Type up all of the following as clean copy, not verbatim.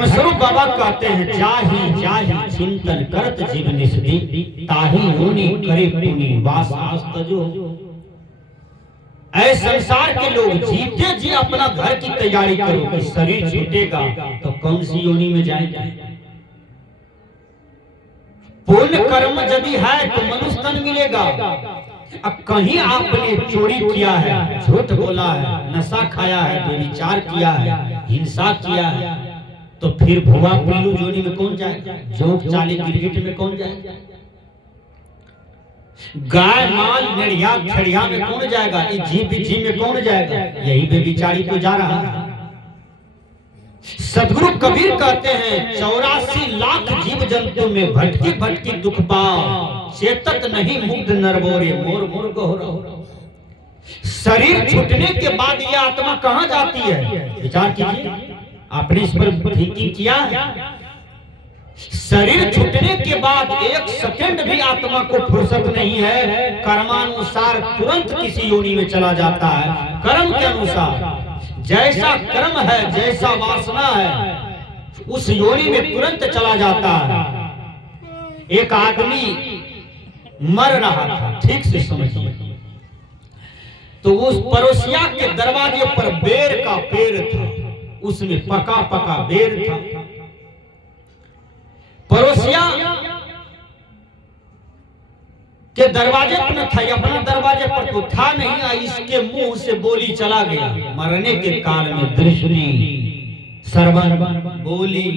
धर्मस्वरूप बाबा कहते हैं, जाहि जाहि चिंतन करत जीव निस्दी, ताहि योनि करे पुनि वास आस तजो। ऐ संसार के लोग, जीते जी अपना घर की तैयारी करो कि शरीर छूटेगा तो कौन सी योनि में जाएंगे। पुण्य कर्म यदि है तो मनुष्य तन मिलेगा। अब कहीं आपने चोरी किया है, झूठ बोला है, नशा खाया है, बेविचार किया है, हिंसा किया है, तो फिर भुआ पिल्लू जोनी में कौन जाएगा, जोक चाली गिरगिट में कौन जाएगा, गाय माल नेड़िया खेड़िया में कौन जाएगा, जी में कौन जाएगा। यही बेविचारी तो जा रहा है। सदगुरु कबीर कहते हैं, 84 लाख जीव जंतु में भटकी भटकी दुख पाओ, चेतत नहीं मुग्ध नरबोरे मोर मोर गहरा। शरीर छूटने के बाद यह आत्मा कहां जाती है, विचार कीजिए। आपने इस पर थिंकिंग किया है? शरीर छूटने के बाद एक सेकंड भी आत्मा को फुर्सत नहीं है, कर्मानुसार तुरंत किसी योनि में चला जाता है। कर्म के अनुसार जैसा कर्म है, जैसा वासना है, उस योनि में तुरंत चला जाता है। एक आदमी मर रहा था, ठीक से समझिए, तो उस पड़ोसिया के दरवाजे पर बेर का पेड़ था, उसमें पका पका बेर था। पड़ोसिया के दरवाजे पर न था, अपना दरवाजे पर तो था नहीं, इसके मुंह से बोली चला गया। मरने के काल में दृष्टि, श्रवण, बोली,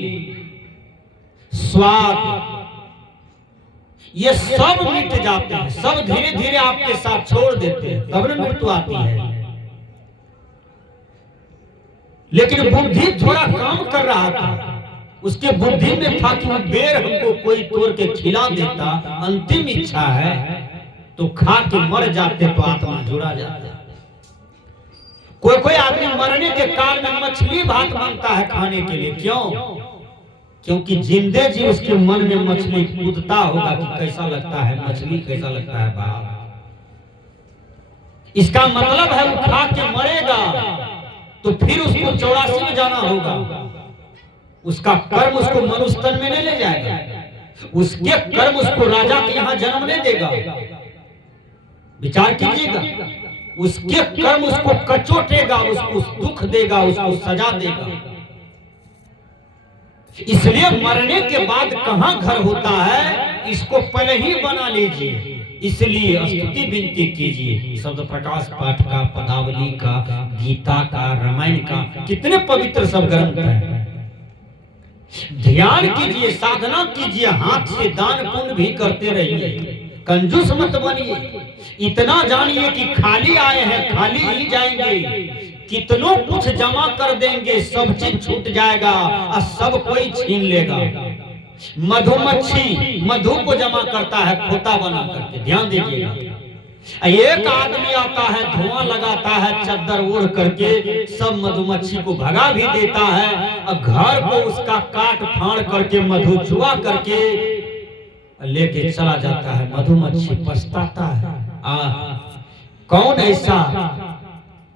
स्वाद, ये सब मिट जाते हैं, सब धीरे धीरे आपके साथ छोड़ देते हैं, तब न मृत्यु आती है। लेकिन बुद्धि थोड़ा काम कर रहा था, उसके बुद्धि में था कि वो बेर हमको कोई तोड़ के खिला देता, अंतिम इच्छा है, तो खा के मर जाते तो आत्मा जुड़ा जाता। कोई कोई आदमी मरने के काल में मछली भात मांगता है खाने के लिए, क्यों? क्योंकि जिंदे जी उसके मन में मछली कूदता होगा कि कैसा लगता है मछली, कैसा लगता है बाप। इसका मतलब है वो खा के मरेगा तो फिर उसको 84 में जाना होगा। उसका कर्म उसको मनुष्य तन में नहीं ले जाएगा, उसके कर्म उसको राजा के यहाँ जन्म नहीं देगा। विचार कीजिएगा, उसके कर्म उसको कचोटेगा, उसको दुख देगा, उसको सजा देगा। इसलिए मरने के बाद कहां घर होता है, इसको पहले ही बना लीजिए। इसलिए स्तुति विनती कीजिए, शब्द प्रकाश पाठ का, पदावली का, गीता का, रामायण का, कितने पवित्र सब ग्रंथ हैं। ध्यान कीजिए, साधना कीजिए, हाथ से दान पुण्य भी करते रहिए, कंजूस मत बनिए। इतना जानिए कि खाली आए हैं, खाली ही जाएंगे। कितनों कुछ जमा कर देंगे, सब चीज छूट जाएगा और सब कोई छीन लेगा। मधुमक्खी मधु को जमा करता है खोता बना करके, ध्यान दीजिएगा। एक आदमी आता है, धुआं लगाता है, चद्दर ओढ़ करके सब मधुमक्खी को भगा भी देता है और घर को उसका काट फाड़ करके मधु चुआ करके लेके चला जाता है। मधुमक्खी पछताता है, कौन ऐसा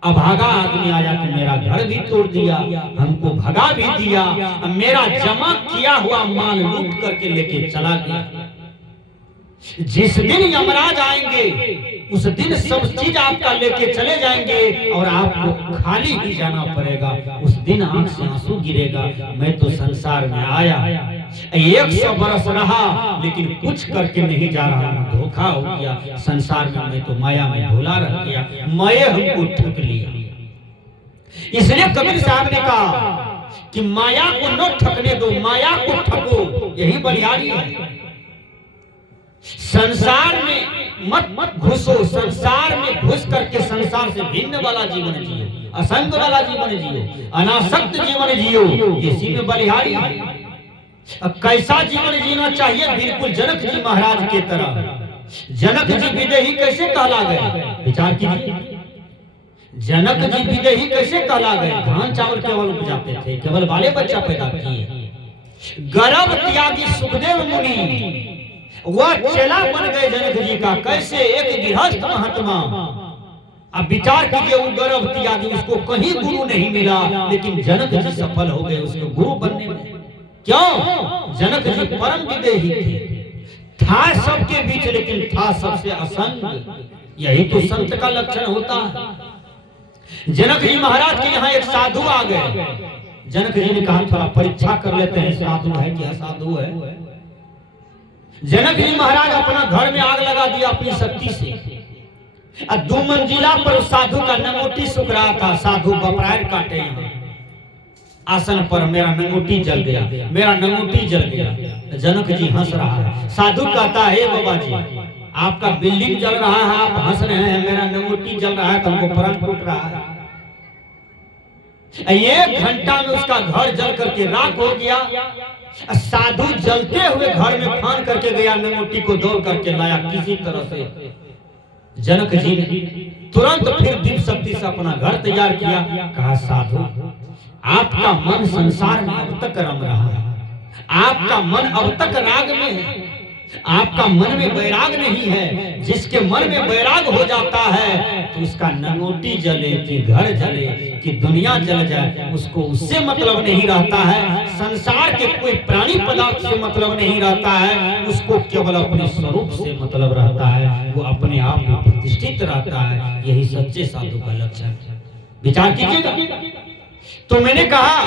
अभागा आदमी आया कि मेरा घर भी तोड़ दिया, हमको भगा भी दिया, मेरा जमा किया हुआ माल लूट करके लेके चला गया। जिस दिन यमराज आएंगे उस दिन सब चीज आपका लेके चले जाएंगे और आपको खाली ही जाना पड़ेगा। उस दिन आंख से आंसू गिरेगा, मैं तो संसार में आया 100 बरस रहा लेकिन कुछ करके नहीं जा रहा, धोखा हो गया संसार में, मैं तो माया में भूला रह गया, माया हमको ठग लिया। इसलिए कबीर साहब ने कहा कि माया को न ठगने दो, माया को ठगो, यही बलिहारी है। संसार में मत घुसो, संसार में घुस करके संसार से भिन्न वाला जीवन जियो, असंग वाला जीवन जियो, अनासक्त जीवन जियो, इसी में बलिहारी है। कैसा जीवन जीना चाहिए? बिल्कुल जनक जी महाराज के तरह। जनक जी विदेही कैसे कहला गए? विचार कीजिए, जनक जी विदेही कैसे कहला गए? धान चावल केवल उपजाते थे, केवल बाले बच्चा पैदा किए। गर्भ त्यागी सुखदेव मुनि वह चेला बन गए जनक जी का। कैसे? एक गृहस्थ महात्मा। अब विचार कीजिए, वो गर्भ त्यागी, उसको कहीं गुरु नहीं मिला, लेकिन जनक जी सफल हो गए उसको गुरु बनने में। क्यों? जनक जी परम विदेही थे, था सबके बीच लेकिन था सबसे असंग। यही तो संत का लक्षण होता है। जनक जी महाराज के यहाँ एक साधु आ गए। जनक जी ने कहा थोड़ा परीक्षा कर लेते हैं, साधु है कि असाधु है। जनक जी महाराज अपना घर में आग लगा दिया अपनी शक्ति से। 2 मंजिला पर साधु का नंगोटी सूख रहा था। साधु बपरार काटे यहाँ आसन पर, मेरा नंगोटी जल गया, मेरा नंगोटी जल गया। जनक जी हंस रहा है। साधु कहता है बाबा जी, आपका बिल्डिंग जल रहा है, आप हंस रहे हैं, मेरा नंगोटी जल रहा है, तुमको प्राण फूट रहा है। 1 घंटा में उसका घर जल करके राख हो गया। साधु जलते हुए घर में फान करके गया, नंगोटी को दौड़ करके लाया किसी तरह से। जनक जी ने तुरंत फिर दिव्य शक्ति से अपना घर तैयार किया। कहा साधु, आपका मन संसार में अब तक रम रहा है, आपका मन अब तक राग में है, आपका मन में वैराग नहीं है। जिसके मन में वैराग हो जाता है तो उसका नंगोटी जले कि घर जले कि दुनिया जल जाए, उसको उससे मतलब नहीं रहता है। संसार के कोई प्राणी पदार्थ से मतलब नहीं रहता है, उसको केवल अपने स्वरूप से मतलब रहता है। वो अपने आप में प्रतिष्ठित रहता है। यही सच्चे साधु का लक्षण। विचार कीजिएगा। तो मैंने कहा